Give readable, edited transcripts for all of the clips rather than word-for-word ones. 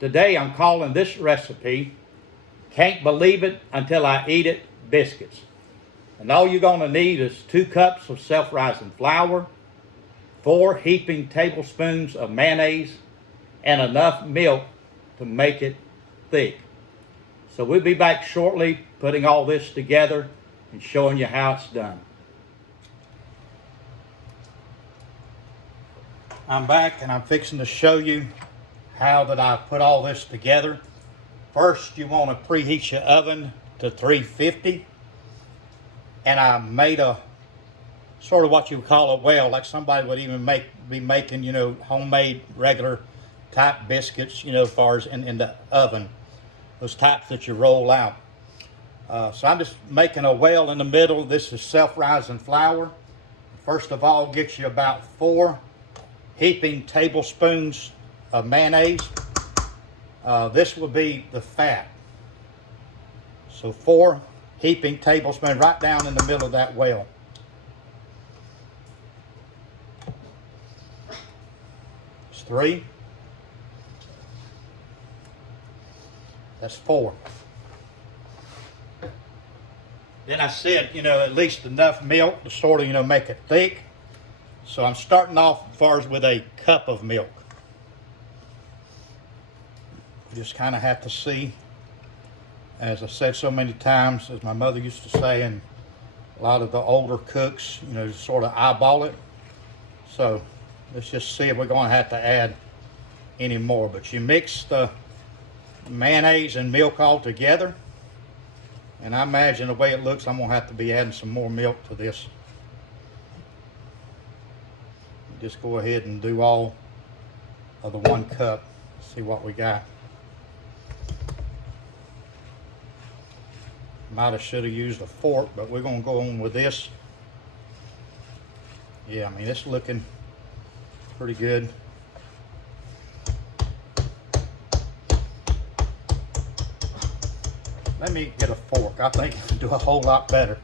Today I'm calling this recipe, Can't Believe It Until I Eat It, biscuits. And all you're going to need is 2 cups of self-rising flour, 4 heaping tablespoons of mayonnaise, and enough milk to make it thick. So we'll be back shortly putting all this together and showing you how it's done. I'm back and I'm fixing to show you how that I put all this together. First, you want to preheat your oven to 350. And I made a sort of what you would call a well, like somebody would even be making, homemade regular type biscuits, as far as in the oven, those types that you roll out. So I'm just making a well in the middle. This is self-rising flour. First of all, get you about 4 heaping tablespoons of mayonnaise. This will be the fat. So 4 heaping tablespoons right down in the middle of that well. It's 3. That's 4. Then I said, at least enough milk to sort of, make it thick. So I'm starting off as far as with a cup of milk. You just kind of have to see, as I said so many times, as my mother used to say, and a lot of the older cooks, just sort of eyeball it. So let's just see if we're going to have to add any more. But you mix the mayonnaise and milk all together. And I imagine the way it looks, I'm going to have to be adding some more milk to this. Just go ahead and do all of the 1 cup. See what we got. Might have should have used a fork, but we're going to go on with this. Yeah, I mean, it's looking pretty good. Let me get a fork. I think it'll do a whole lot better.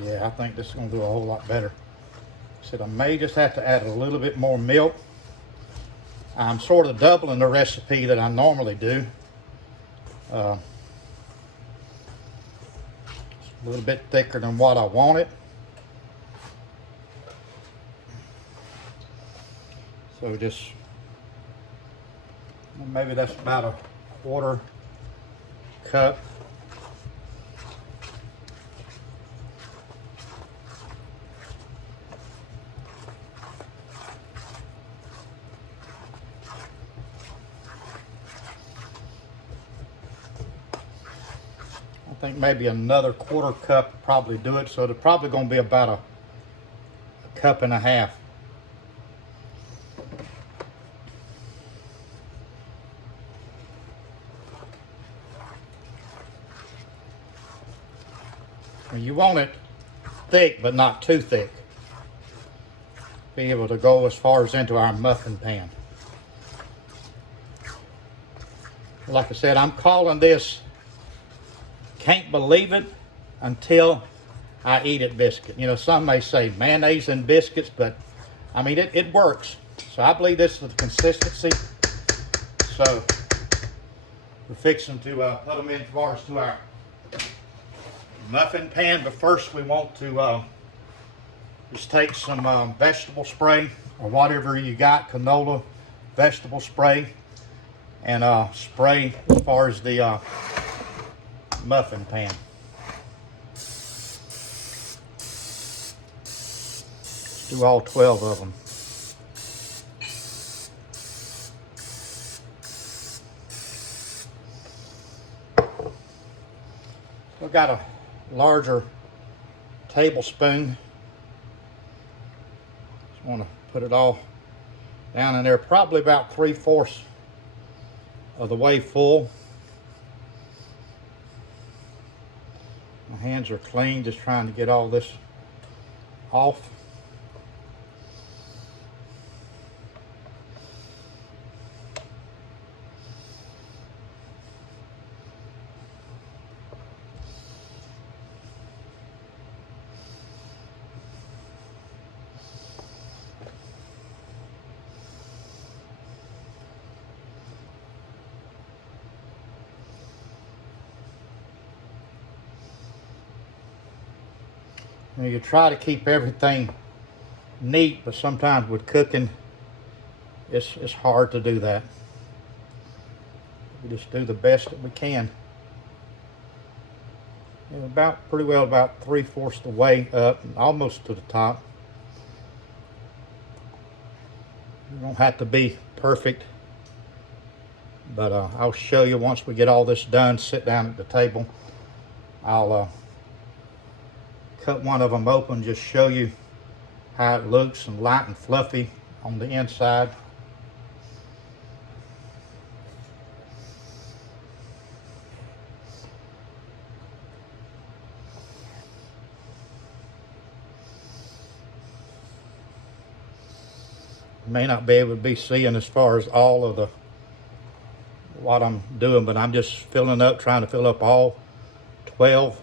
Yeah, I think this is going to do a whole lot better. I said I may just have to add a little bit more milk. I'm sort of doubling the recipe that I normally do. It's a little bit thicker than what I wanted. So just, maybe that's about a 1/4 cup. I think maybe another 1/4 cup would probably do it. So it's probably going to be about a 1.5 cups. You want it thick, but not too thick. Be able to go as far as into our muffin pan. Like I said, I'm calling this Can't Believe It Until I Eat It biscuit. Some may say mayonnaise and biscuits, but I mean, it works. So I believe this is the consistency. So we're fixing to put them in as far as to our muffin pan, but first we want to just take some vegetable spray or whatever you got, canola vegetable spray, and spray as far as the muffin pan. Let's do all 12 of them. I've got a larger tablespoon. Just want to put it all down in there, probably about 3/4 of the way full. My hands are clean, just trying to get all this off. You know, you try to keep everything neat, but sometimes with cooking, it's hard to do that. We just do the best that we can. And pretty well about 3/4 the way up, almost to the top. You don't have to be perfect, but I'll show you once we get all this done. Sit down at the table. I'll cut one of them open, just show you how it looks, and light and fluffy on the inside. May not be able to be seeing as far as all of what I'm doing, but I'm just filling up, trying to fill up all 12.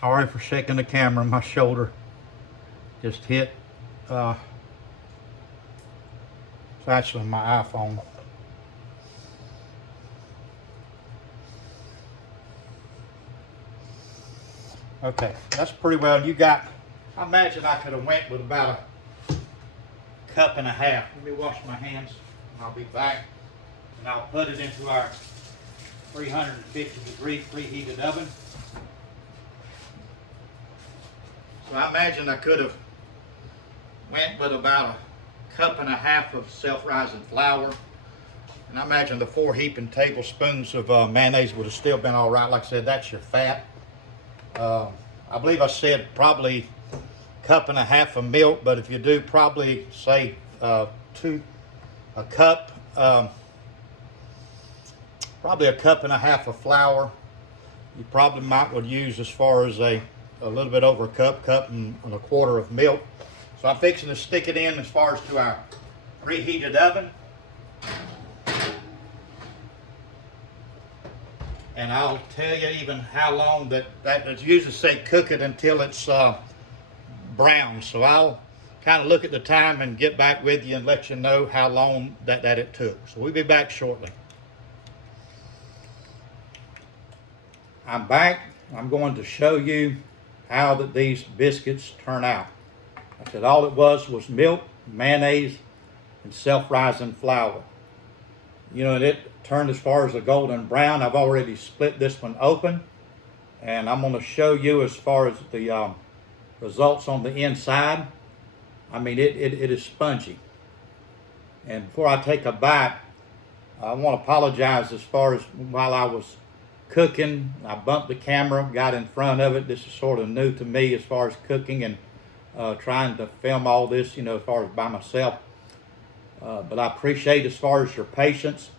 Sorry for shaking the camera. My shoulder just hit. It's actually my iPhone. Okay, that's pretty well. You got, I imagine I could have went with about a cup and a half. Let me wash my hands and I'll be back. And I'll put it into our 350-degree preheated oven. So I imagine I could have went with about a cup and a half of self-rising flour. And I imagine the 4 heaping tablespoons of mayonnaise would have still been all right. Like I said, that's your fat. I believe I said probably a cup and a half of milk, but if you do probably say a cup, probably a cup and a half of flour. You probably might would use as far as a little bit over a cup and a quarter of milk. So I'm fixing to stick it in as far as to our preheated oven. And I'll tell you even how long that usually say cook it until it's brown. So I'll kind of look at the time and get back with you and let you know how long that it took. So we'll be back shortly. I'm back. I'm going to show you how that these biscuits turn out. I said all it was milk, mayonnaise, and self-rising flour. You know, and it turned as far as a golden brown. I've already split this one open, and I'm going to show you as far as the results on the inside. I mean, it is spongy. And before I take a bite, I want to apologize as far as while I was cooking, I bumped the camera, got in front of it. This is sort of new to me as far as cooking and trying to film all this, you know, as far as by myself. But I appreciate as far as your patience.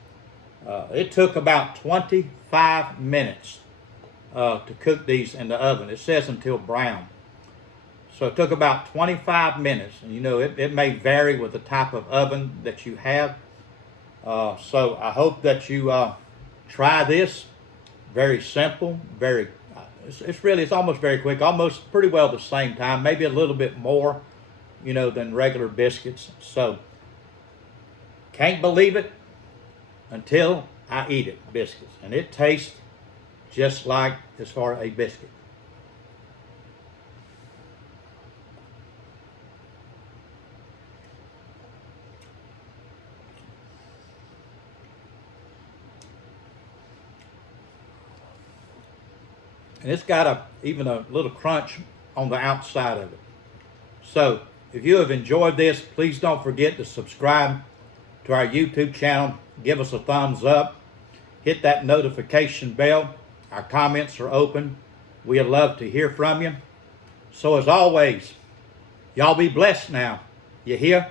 It took about 25 minutes to cook these in the oven. It says until brown. So it took about 25 minutes. And you know, it may vary with the type of oven that you have. So I hope that you try this. Very simple, it's almost very quick, almost pretty well the same time, maybe a little bit more, you know, than regular biscuits. So, can't believe it until I eat it, biscuits. And it tastes just like as far as a biscuit. And it's got even a little crunch on the outside of it. So if you have enjoyed this, please don't forget to subscribe to our YouTube channel. Give us a thumbs up. Hit that notification bell. Our comments are open. We'd love to hear from you. So as always, y'all be blessed now. You hear?